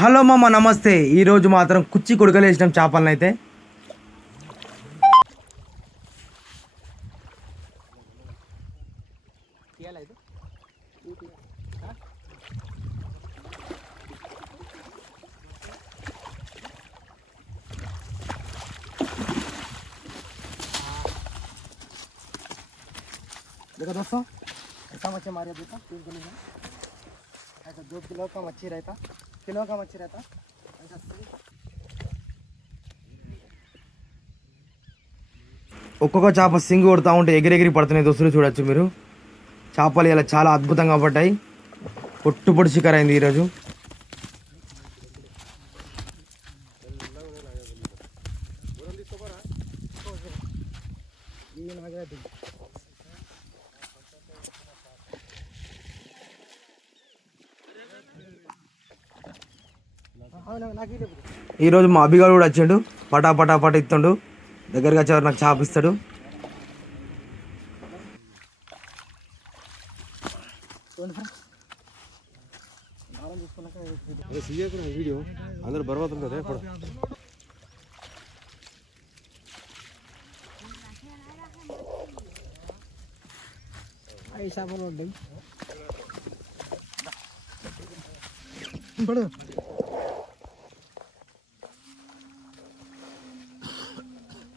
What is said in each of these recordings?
Hello మామ నమస్తే ఈరోజు మాత్రం కుచ్చి కొడుకలు వేసినాం చేపలను అయితే देखो दोस्तों ऐसा मच्छी मारे देखो तीन किलो का ऐसा दो किलो का मच्छी रहता किलो का मच्छी रहता ऐसा ఒక్కొక్క చేప సింగు కొడుతూ ఉంటే ఎగిరెగిరి పడుతున్నాయి దోస్తులు చూడొచ్చు మీరు చేపలు ఇలా చాలా అద్భుతంగా పడ్డాయి పొట్టుపొడి శిఖర్ అయింది ఈరోజు ఈరోజు మా అభిగాడు కూడా వచ్చాడు. పటా పటా పట ఇస్తుండు దగ్గరగా వచ్చేవారు నాకు చాపిస్తాడు వీడియో అందరు బర్బాద్ ఉంటుంది ఇప్పుడు చేపలు ఇప్పుడు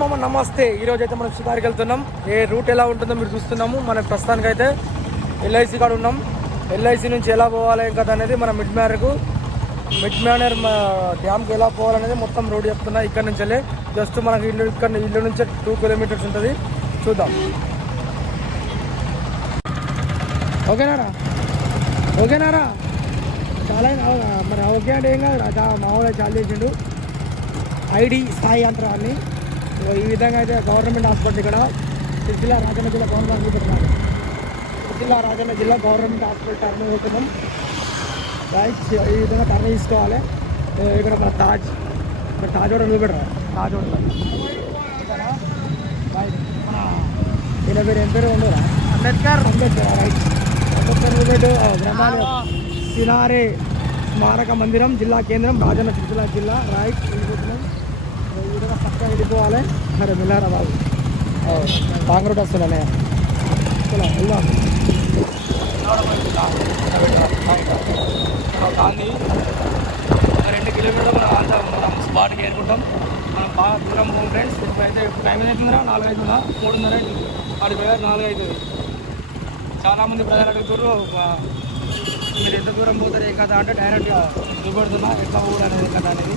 మామ నమస్తే. ఈరోజు అయితే మనం షికార్కి వెళ్తున్నాం. ఏ రూట్ ఎలా ఉంటుందో మీరు చూస్తున్నాము. మనం ప్రస్తుతానికి అయితే ఎల్ఐసి కాడ ఉన్నాం. ఎల్ఐసి నుంచి ఎలా పోవాలి ఇంకా అనేది మన మిడ్ మ్యానర్కు మిడ్ మ్యానర్ డ్యామ్కి ఎలా పోవాలనేది మొత్తం రోడ్ చెప్తున్నా. ఇక్కడ నుంచి వెళ్ళి జస్ట్ మనకి ఇల్లు ఇక్కడ ఇల్లు నుంచి టూ కిలోమీటర్స్ ఉంటుంది. చూద్దాం. ఓకేనారా? ఓకేనారా? చాలా మరి ఓకే అంటే ఏం కాదు రా చాలా చేసిండు. ఐడి స్థాయి అంటారు అని ఈ విధంగా అయితే గవర్నమెంట్ హాస్పిటల్ ఇక్కడ సిరిసిల్ల రాజన్న జిల్లా గవర్నమెంట్ హాస్పిటల్ సిరిసిల్ల రాజన్న జిల్లా గవర్నమెంట్ హాస్పిటల్ టర్న్ అవుతున్నాం రైట్ ఈ విధంగా టర్న్ తీసుకోవాలి. ఇక్కడ మన తాజ్ ఇక్కడ తాజ్ కూడా చూపెడరా తాజ్ కూడా ఈయన పేరు ఏం పేరు ఉండరా? అంబేద్కర్. అంబేద్కర్ రైట్ అంబేద్కర్ గ్రంథాలయం సినారే స్మారక మందిరం జిల్లా కేంద్రం రాజన్న సిరిసిల్ల జిల్లా రైట్ వెళ్ళిపోతున్నాం ఈ వెళ్ళిపోవాలి సరే వెళ్ళారా బాబు లాంగ్ రూట్ వస్తున్నానే వెళ్దాం గాంధీ రెండు కిలోమీటర్లు మనం ఆంధ్ర మనం స్పాట్కి ఏరుకుంటాం మనం బాగా దూరం పోం ఫ్రెండ్స్ ఇప్పుడైతే ఇప్పుడు టైం అవుతుందిరా నాలుగు ఐదు మూడున్నర అవుతుంది వాడికి పోయారు నాలుగు ఐదు చాలామంది ప్రజలు అడుగుతారు మీరు ఎంత దూరం పోతారు? ఏ కదా అంటే డైరెక్ట్గా చూపెడుతున్నా ఎట్లా ఊరు అనేది కదా అనేది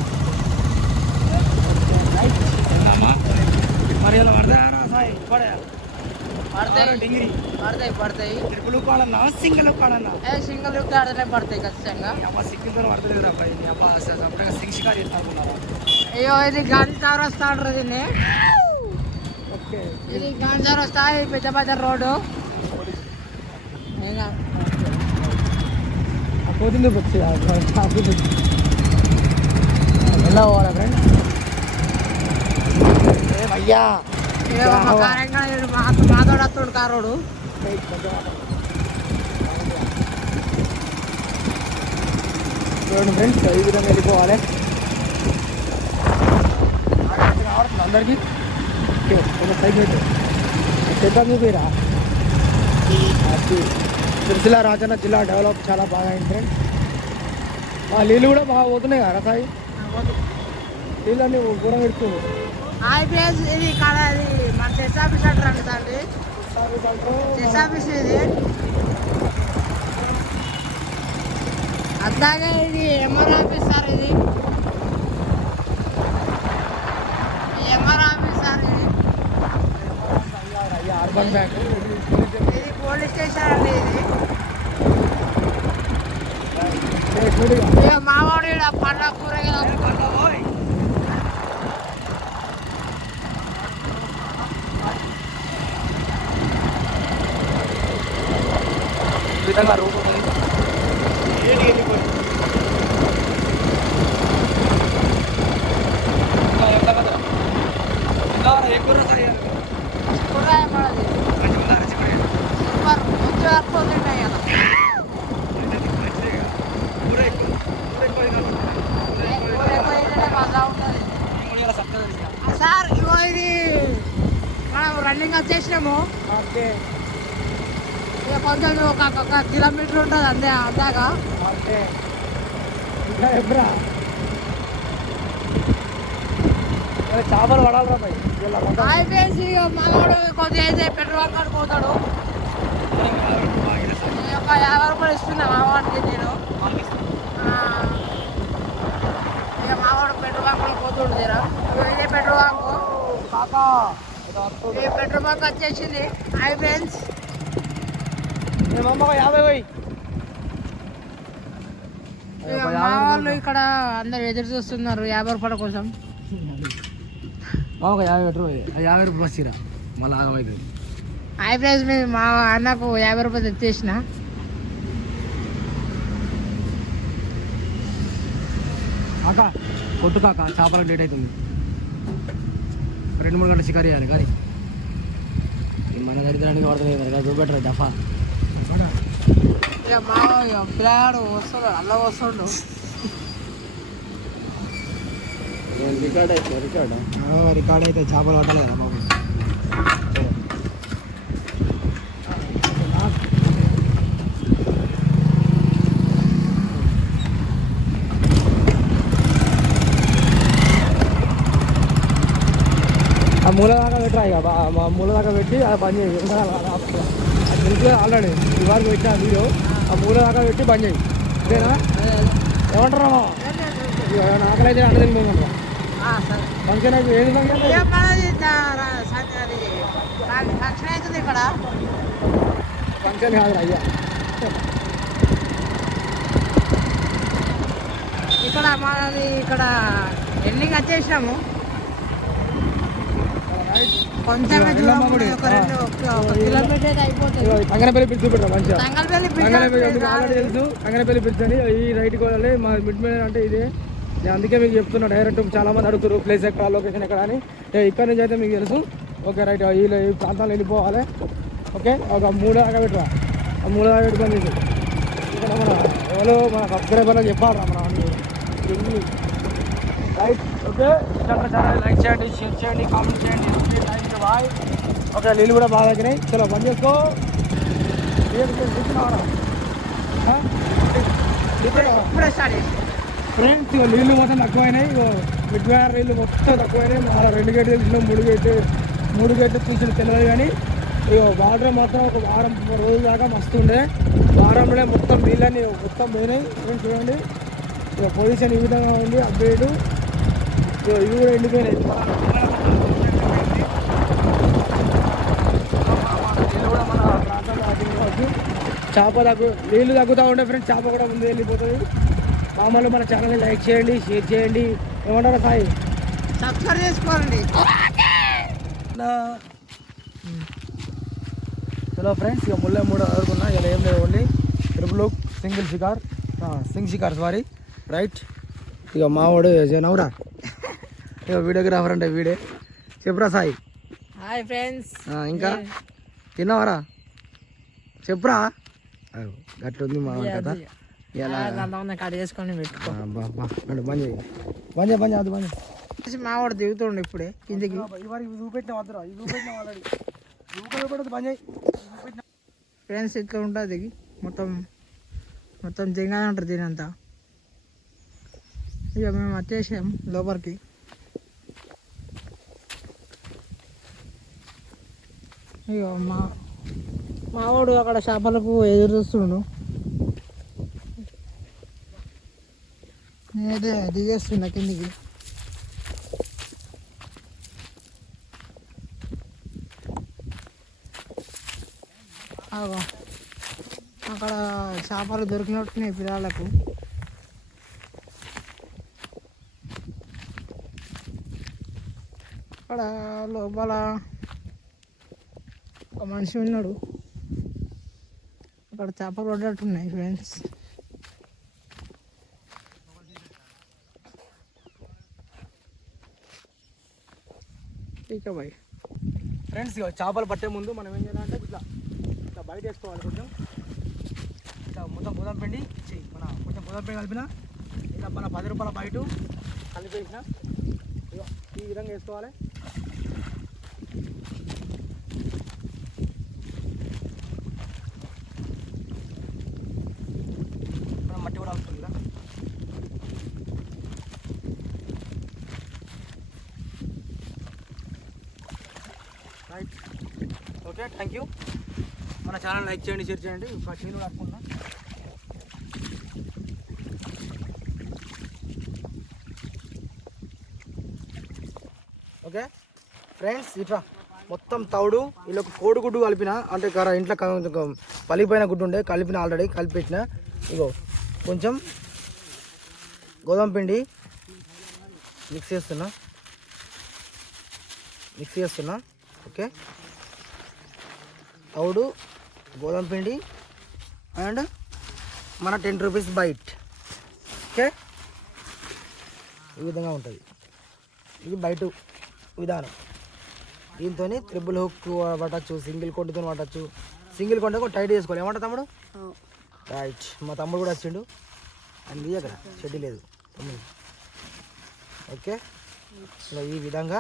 రైట్ వెళ్దామా మరి ఇలా పడతారా సాయి పడే పడతాయి డిగ్రీ పడతాయి పడతాయి ట్రిపుల్ కాడన్నా సింగిల్ కాడన్నా ఏ సింగిల్ లుక్ ఆడనే పడతాయి ఖచ్చితంగా అమ్మ సింగిల్ పడుతుంది అబ్బాయి నీ అబ్బా అసలు అప్పుడే సింగిల్ చేస్తానుకున్నావా అయ్యో ఇది గాంధీ చౌర్ వస్తా అంటారు దీన్ని ఓకే ఇది గాంధీ చౌర్ వస్తా ఈ పెద్ద పెద్ద రోడ్డు ఇంకా ఆ పోతుంది వచ్చి ఎలా పోవాలా ఫ్రెండ్ వస్తాడు కారోడు. చూడండి ఫ్రెండ్స్ ఈ విధంగా వెళ్ళిపోవాలి? అందరికీ? ఓకే ఒక చూపిరా అది సిరిసిల్ల రాజన్న జిల్లా డెవలప్ చాలా బాగా అయింది ఫ్రెండ్స్. ఆ నీళ్ళు కూడా బాగా పోతున్నాయి కదా సాయి? నీళ్ళన్నీ గురం పెడుతుంది ఐపీఎస్ ఇది కాడ ఇది మన చెస్ ఆఫీస్ అంటారు తండ్రి. చెస్ ఆఫీస్ ఇది. అట్లాగే ఇది ఎంఆర్ ఆఫీస్ సార్ ఇది. ఎంఆర్ ఆఫీస్ సార్ ఇది. అర్బన్ బ్యాంక్ ఇది పోలీస్ స్టేషన్ అండి ఇది. మావాడు ఈడ పండ్ల కూరగాయలు ఈ విధంగా రూట్ ఉంటుంది కూరగాయ పడది సూపర్ మంచి వరకు తింటాయి కదా కూర ఎక్కువ తింటేనే మజా ఉంటుంది సార్ ఇగో ఇది మనం రన్నింగ్ వచ్చేసినాము ఓకే ఇక కొంచెం ఒక ఒక కిలోమీటర్ ఉంటుంది అంతే అరే చేపలు పడాలిరా అయిపోయేసి మగవాడు కొద్దిగా అయితే పెట్రోల్ బంక్ పోతాడు. ఈ యొక్క యాభై రూపాయలు ఇస్తున్నా మావాడికి నేను. ఇక మావాడు పెట్రోల్ పోతాడు ఇదే పెట్రోల్ బంక్. ఈ పెట్రోల్ బంక్ వచ్చేసింది. హై ఫ్రెండ్స్ ఏ మమ్మ ఒక యాభై పోయి ఇక మా వాళ్ళు ఇక్కడ అందరు ఎదురు చూస్తున్నారు యాభై రూపాయల కోసం. ఒక యాభై. ఆ యాభై రూపాయలు వస్తారా మళ్ళీ ఆగమైతుంది. హై ఫ్రెండ్స్ మేము మా అన్నకు యాభై రూపాయలు తెచ్చేసిన కాక కొట్టు కాక చేపలకు డేట్ అవుతుంది. రెండు మూడు గంటల షికారు చేయాలి కానీ మన దరిద్రానికి పడుతుంది కదా చూపెట్టరు దఫా ఇక పిల్లాడు వస్తాడు వస్తాడు. రికార్డ్ అయితే రికార్డ్? రికార్డ్ అయితే చేపలు పట్టలేదు బాబు ఆ మూల దాకా పెట్టరా ఇక? మూల దాకా పెట్టి అది బంద్ చేయి. తెలుసు ఆల్రెడీ ఇవాళ పెట్టిన వీడియో. ఆ మూల దాకా పెట్టి బంద్ చేయి. అంతేనా ఏమంటారా నాకైతే తినిపోమంటారా సరే. ఫంక్షన్ అయితే ఏది ఫంక్షన్ అవుతుంది ఇక్కడ. ఫంక్షన్ కాదు అయ్యా. ఇక్కడ మనది ఇక్కడ ఎండింగ్ వచ్చేసినాము కొంచెం ఇదిగో ఎల్లమ్మ గుడి. ఒక రెండు ఒక ఒక కిలోమీటర్ అయితే అయిపోతుంది మంచిగా. తంగనపల్లి బ్రిడ్జ్ మీకు ఆల్రెడీ తెలుసు. తంగనపల్లి పిచ్చి అని ఈ రైట్కి వెళ్ళాలి మా మిడ్ మీద అంటే ఇదే. నేను అందుకే మీకు చెప్తున్నా డైరెక్ట్ చాలా మంది అడుగుతారు ప్లేస్ ఎక్కడ లొకేషన్ ఎక్కడ అని. ఇక్కడ నుంచి అయితే మీకు తెలుసు. ఓకే రైట్ ఈ ఈ ప్రాంతాలు వెళ్ళిపోవాలి. ఓకే ఒక మూడు దాకా పెట్టరా ఆ మూడు దాకా పెట్టుకొని మీకు ఇక్కడ మన ఎవరో మన సబ్స్క్రైబర్లో చెప్పాలరా మన రైట్ నచ్చితే ఇష్టంగా ఛానల్ లైక్ చేయండి షేర్ చేయండి కామెంట్ చేయండి థ్యాంక్ యూ బాయ్. ఓకే నీళ్ళు కూడా బాగా తగ్గినాయి చలో బంద్ చేసుకో. ఫ్రెండ్స్ ఇగో నీళ్ళు మొత్తం తక్కువైనాయి. మిడ్వేర్ నీళ్ళు మొత్తం తక్కువైనాయి. మన రెండు గేట్లు తీసినాం మూడు గేట్లు మూడు గేట్లు తీసిన తెలియదు కానీ. ఇగో వాటర్ మాత్రం ఒక వారం రోజుల దాకా మస్తు ఉండే. వారంలోనే మొత్తం నీళ్ళని మొత్తం పోయినాయి. చూడండి ఇక పొజిషన్ ఈ విధంగా ఉంది అప్డేట్. ఇవి కూడా ఎండిపోయినాయి నీళ్ళు కూడా మన ప్రాంతంలో చేప తగ్గు నీళ్ళు తగ్గుతూ ఉంటే ఫ్రెండ్స్ చేప కూడా ముందు వెళ్ళిపోతుంది. మామూలు మన ఛానల్ని లైక్ చేయండి షేర్ చేయండి. ఏమంటారు సాయి? సబ్స్క్రైబ్ చేసుకోండి హలో ఫ్రెండ్స్ ఇక ముళ్ళే మూడు అడుగున్నా ఇలా ఏం లేదు ఓన్లీ ట్రిపుల్ సింగిల్ షికార్ సింగ్ షికార్ సారీ రైట్ ఇక మావాడు నవ్వురా ఇక వీడియోగ్రాఫర్ అంటే వీడే. చెప్పురా సాయి. Hi friends. ఇంకా? తిన్నావరా? చెప్పురా? అయ్యో, గట్లుంది మా కథ. ఇలా అంతమంది కట్ చేసుకొని పెట్టుకో. ఆ, బా బా నడు బంద్ చేయి. బంద్ చేయి బంద్ చేయి అది బంద్ చేయి. మా వాడు దిగుతుండు ఇప్పుడే కిందికి. ఫ్రెండ్స్ ఇట్లా ఉంటుంది మొత్తం మొత్తం జింగానే ఉంటుంది దీనంతా. ఇక మేము వచ్చేసాం లోపలికి. అయ్యో మా మావాడు అక్కడ చేపలకు ఎదురు చూస్తుండు. నేనైతే దిగేస్తున్నా కిందికి. అక్కడ చేపలు దొరికినట్టున్నాయి పిల్లలకు. అక్కడ లోపల ఒక మనిషి ఉన్నాడు. అక్కడ చేపలు పడ్డట్టున్నాయి ఫ్రెండ్స్. ఠీక్ బాయ్ ఫ్రెండ్స్ ఇక చేపలు పట్టే ముందు మనం ఏం చేయాలంటే ఇట్లా ఇట్లా బయట వేసుకోవాలి కొంచెం. ఇట్లా మొత్తం బుధం పిండి చెయ్యి మన కొంచెం బుధం పిండి కలిపిన ఇట్లా మన పది రూపాయల బయట కలిపేసిన. ఈ విధంగా వేసుకోవాలి మనం మట్టి కూడా వస్తుంది కదా రైట్ ఓకే థ్యాంక్ యూ మన ఛానల్ లైక్ చేయండి షేర్ చేయండి. ఒక చీలు రాకుండా ఓకే ఫ్రెండ్స్ ఇట్లా మొత్తం తౌడు ఇలా కోడిగుడ్డు కలిపిన అంటే కర ఇంట్లో పలిపోయిన గుడ్డు ఉండే కలిపిన ఆల్రెడీ కలిపెట్టిన ఇగో కొంచెం గోధుమ పిండి మిక్స్ చేస్తున్నా. మిక్స్ చేస్తున్నా. ఓకే తౌడు గోధుమ పిండి అండ్ మన టెన్ రూపీస్ బైట్. ఓకే? ఈ విధంగా ఉంటుంది. ఇది బయట విధానం. దీంతో త్రిబుల్ హుక్ పట్టచ్చు సింగిల్ కొండతో పట్టచ్చు సింగిల్ కొండ టైట్ చేసుకోవాలి. ఏమంటా తమ్ముడు? రైట్ మా తమ్ముడు కూడా వచ్చిండు. అని తీయక చెడ్డి లేదు తమ్ముడు. ఓకే? ఇలా ఈ విధంగా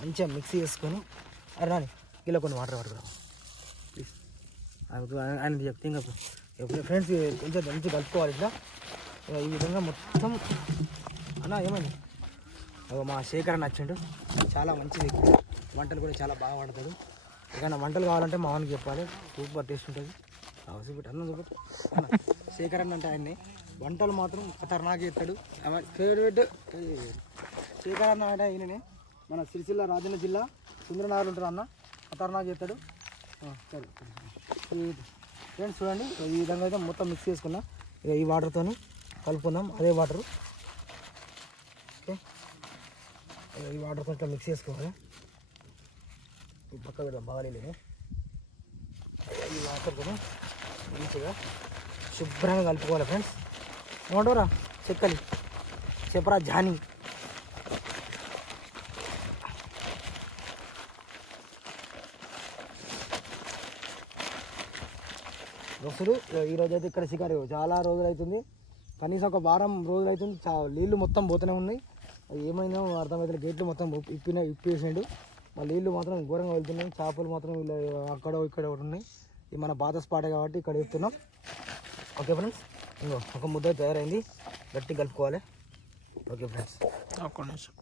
మంచిగా మిక్సీ చేసుకొని అరే రాని కిలో కొన్ని వాటర్ పట్టుకురా ప్లీజ్ ఆయన చెప్తే ఇంకా ఫ్రెండ్స్ కొంచెం మంచి కలుపుకోవాలి ఇట్లా. ఈ విధంగా మొత్తం అన్న ఏమైంది? మా శేఖర్ అన్న వచ్చిండు. చాలా మంచిది. వంటలు కూడా చాలా బాగా వండుతాడు. ఏదైనా వంటలు కావాలంటే మా వానికి చెప్పాలి. సూపర్ టేస్ట్ ఉంటుంది. చూపెట్టు అన్నం చూపెట్టు. శేఖర్ అన్న అంటే ఆయన్ని. వంటలు మాత్రం ఖతర్నాక్ చేస్తాడు. ఫేవరెట్. శేఖర్ అన్న అంటే ఈయననే మన సిరిసిల్ల రాజన్న జిల్లా సుందరనగర్ ఉంటారు అన్న. ఖతర్నాక్ చేస్తాడు. సరే. ఫ్రెండ్స్ చూడండి ఈ విధంగా అయితే మొత్తం మిక్స్ చేసుకున్నా. ఇక ఈ వాటర్తో కలుపుకుందాం అదే వాటర్ ఓకే? ఇక ఈ వాటర్తో ఇట్లా మిక్స్ చేసుకోవాలి. ఈ పక్క పెడదాం బాగా ఈ ఈ వాటర్తో మంచిగా శుభ్రంగా కలుపుకోవాలి ఫ్రెండ్స్ ఏమంటారా చెక్కలి. చెప్పరా జానీ. దోస్తులు ఈరోజు అయితే ఇక్కడ షికారు చాలా రోజులు అవుతుంది కనీసం ఒక వారం రోజులు అవుతుంది చా నీళ్ళు మొత్తం పోతూనే ఉన్నాయి. అది ఏమైందో అర్థమవుతుంది గేట్లు మొత్తం ఇప్పిన ఇప్పేసిండు. మా నీళ్ళు మాత్రం ఘోరంగా వెళ్తున్నాయి. చేపలు మాత్రం ఇలా అక్కడ ఇక్కడ ఒకటి ఉన్నాయి. ఇది మన బాధ స్పాట్ కాబట్టి ఇక్కడ చెప్తున్నాం. Okay friends? ఇంకో ఒక ముద్ద తయారైంది. గట్టి కలుపుకోవాలి. Okay friends. ఒక్క నిమిషం.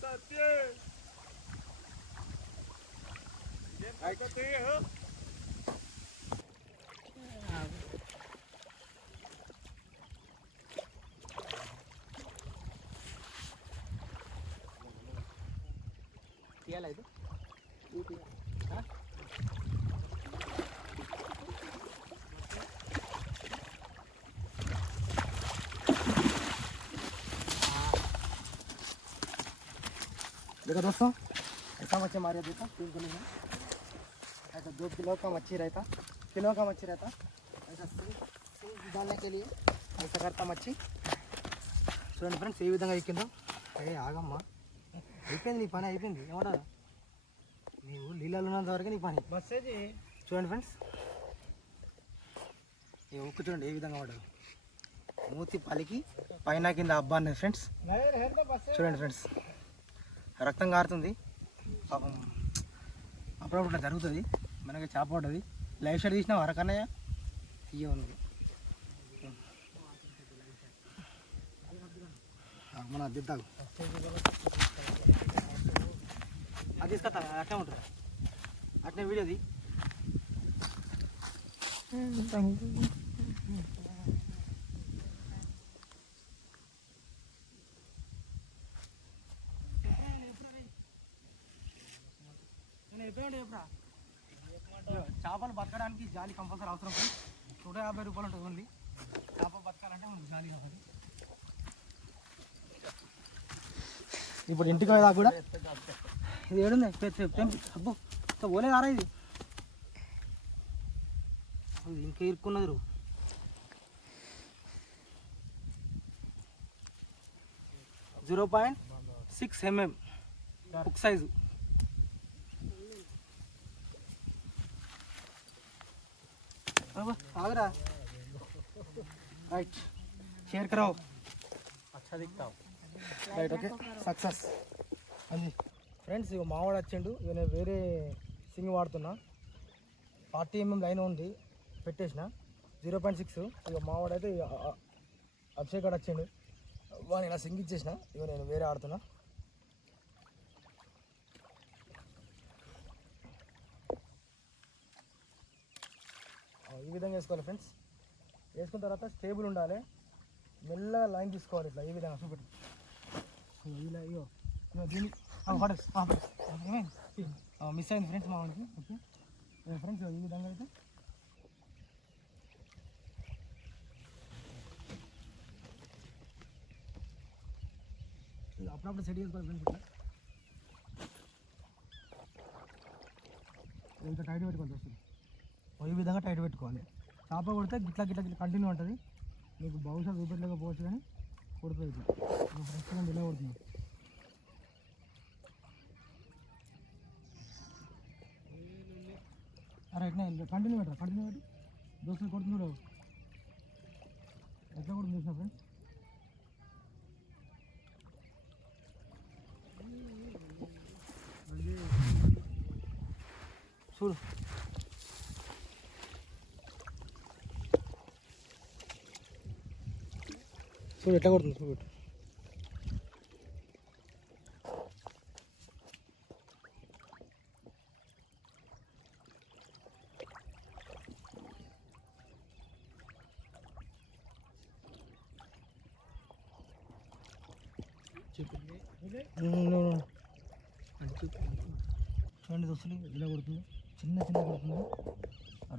చాలు తీరా తీయాలా ఇది ఆ? देखो दोस्तों ऐसा मच्छी मारे देखो तीन किलो में ऐसा दो किलो का मच्छी रहता किलो का मच्छी रहता ऐसा सिंग सिंग डालने के लिए ऐसा करता मच्छी చూడండి ఫ్రెండ్స్ ఏ విధంగా ఎక్కిందో ఏ ఆగమ్మా అయిపోయింది నీ పని అయిపోయింది ఏమంటారు నీవు నీళ్ళలో ఉన్నంత వరకు నీ పని బస్సేది చూడండి ఫ్రెండ్స్ ఈ ఉక్కు చూడండి ఏ విధంగా పడదు మూతి పలికి పైన కింద అబ్బా అన్నది ఫ్రెండ్స్ చూడండి ఫ్రెండ్స్ రక్తం కారుతుంది. పాపం అప్పుడప్పుడు ఇట్లా జరుగుతుంది. మనకి చేప పడ్డది. లైఫ్ షాట్ తీసినా వరకన్నయ్య తీయ ఉంది మన అది తీసుకొస్తా అట్లే ఉంటుంది. అట్లే వీడియోది చేపలు బతకడానికి జాలి కంపల్సరీ అవసరం నూట యాభై రూపాయలు ఉంటుంది ఓన్లీ. చేప బతకాలంటే మనకు జాలి కావాలి. ఇప్పుడు ఇంటికి పోయేదా కూడా? ఇది ఏడుంది? అబ్బో ఇంత పోలేదు ఆరా ఇది? ఇది ఇంకా ఇరుక్కున్నది రూ. Zero point six MM. Book size. ఆగరా. రైట్ షేర్ కరావు అచ్చా దిక్తావు రైట్ ఓకే సక్సెస్ అది. ఫ్రెండ్స్ ఇక మావాడు వచ్చిండు. ఇక నేను వేరే సింగ్ వాడుతున్నా. ఫార్టీ ఎంఎం లైన్ ఉంది. పెట్టేసిన. Zero point six. ఇక మావాడు అయితే అభిషేక్ వచ్చిండు. వాడిని ఇలా సింగ్ ఇచ్చేసిన. ఇక నేను వేరే ఆడుతున్నా ఆ, ఈ విధంగా వేసుకోవాలి ఫ్రెండ్స్ వేసుకున్న తర్వాత స్టేబుల్ ఉండాలి. మెల్లగా లైన్ తీసుకోవాలి ఇట్లా ఈ విధంగా చూపెట్టు. ఇలా అయ్యో. దీన్ని. దీని మిస్ అయింది ఫ్రెండ్స్ మా వానికి. ఓకే. ఫ్రెండ్స్ ఈ విధంగా అయితే. అప్పుడప్పుడు సెట్ చేసుకోవాలి ఫ్రెండ్స్ ఇట్లా. ఇంకా టైట్ పెట్టుకోవాలి వస్తుంది ఈ విధంగా టైట్ పెట్టుకోవాలి. చేప కొడితే గిట్లా గిట్లా గిట్లా కంటిన్యూ ఉంటుంది. మీకు బహుశా చూపెట్టలేకపోవచ్చు కానీ కొడుతుంది ఇట్లా. ఇప్పుడు ఇలా కొడుతుంది అరే ఎట్లా కంటిన్యూ పెట్టరా? కంటిన్యూ పెట్టి దోశలు కొడుతుంది చూడు. ఎట్లా కొడుతుంది చూసిన ఫ్రెండ్స్ చూడు. చూడు ఎట్లా కొడుతుంది? చూడు చూడండి దోస్తులు ఇలా కొడుతుంది. చిన్న చిన్న కొడుతుంది.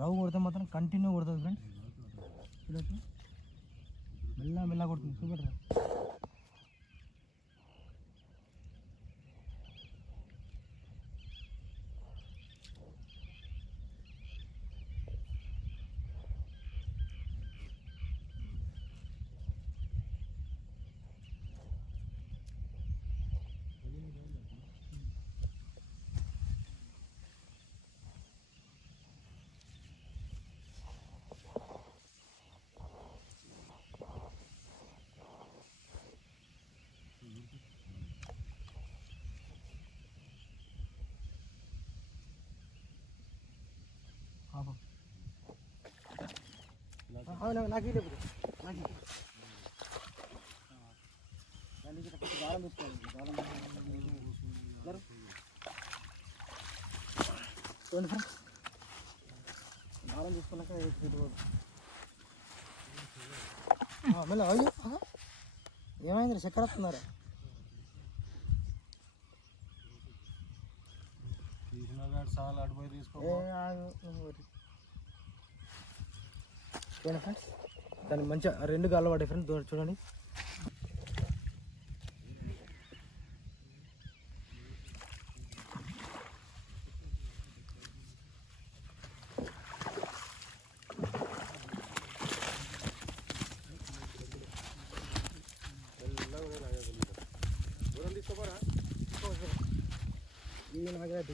రవ్వు కొడితే మాత్రం కంటిన్యూ కొడుతుంది ఫ్రెండ్స్ చూడచ్చు మెల్ల మెల్ల కొడుతుంది చూపెట్టరా పాపం అవును నాకు ఇది నాకు. దానికి దారం పెట్టుకోవాలి దారం. చూడండి ఫ్రెండ్స్ దారం తీసుకున్నాక మళ్ళీ అయ్యో. ఏమైంది చక్కెర వస్తున్నారా తీసిన సార్లు అడిపోయి తీసుకో. చూడండి ఫ్రెండ్స్ దాన్ని మంచిగా రెండు గాల్లో పడే ఫ్రెండ్స్ చూడండి. ఈ నాగరాజు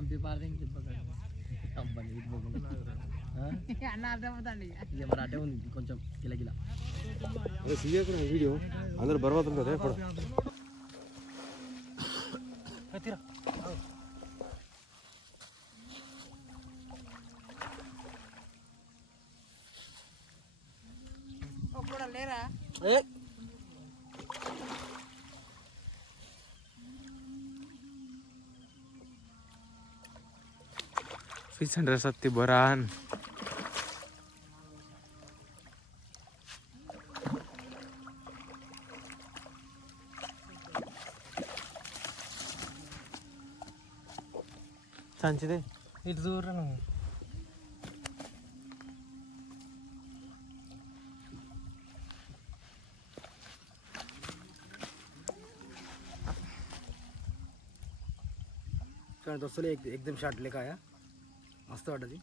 పంపి పార్కింగ్ అన్న అర్థమవుతుంది. ఇక మరి అటే ఉంది కొంచెం కిలకిల వీడియో. అందరు బర్బాద్ కదా ఫిష్ సెంటర్ సత్తి బొరాన్ సంచిదే ఇటు దూరం చూడండి దోస్తులు ఎక్ ఎగ్దమ్ షాట్ లేకాయ మస్తు పడ్డది.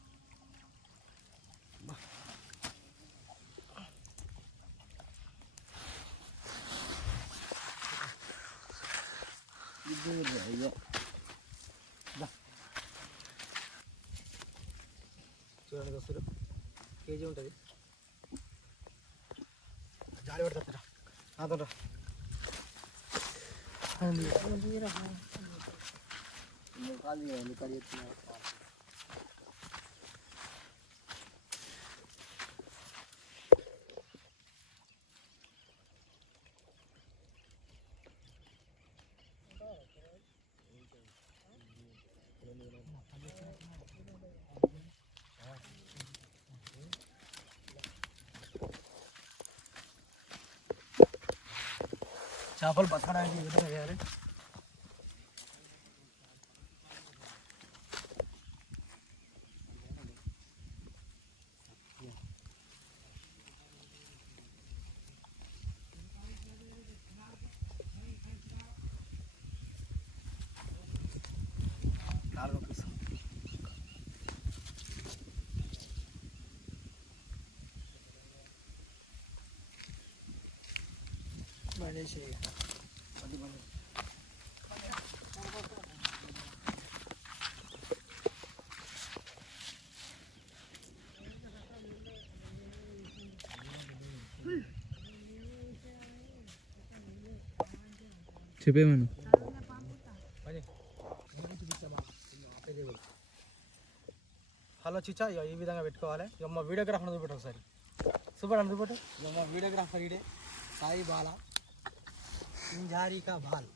చూడండి దోస్తులు కేజీ ఉంటుంది. జాలి పడుతుందిరా నాతో రా. చేపలు బతకడానికి ఏ విధంగా చేయాలి బండి చెప్పేమను? హలో చిచ్చా ఇక ఈ విధంగా పెట్టుకోవాలి. ఇక మా వీడియోగ్రాఫర్ చూపెట్టు ఒకసారి. సూపర్ అని చూపెట్టు. ఇక మా వీడియోగ్రాఫర్ ఇడే సాయి బాల. ఇంజారీ కా బాల్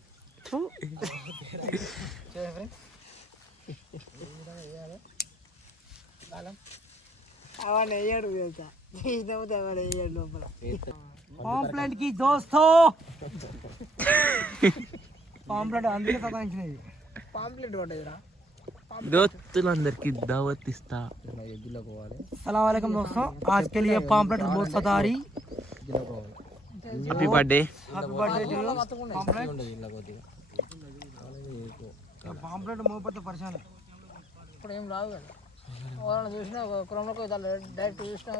చూడండి ఫ్రెండ్స్ ఈ విధంగా వేయాలి బాలం అవన్నీ వేయడు తెలుసా తీసినప్పుడు అవన్నీ వేయడు లోపల పాంప్లెంట్ కి దోస్తో పాంప్లెంట్ అందుకే సతాయించినది పాంప్లెట్ కొట్టేదిరా దోస్తులందరికి దావత్ ఇస్తా सलाम वालेकुम दोस्तों आज के लिए पाम्पलेट बहुत सता रही హ్యాపీ బర్త్డే పాంప్లెట్ మోపత్తే పరిశాన ఇప్పుడు ఏం రాదు కదా. చూసినా కులంలో డైరెక్ట్ చూసినా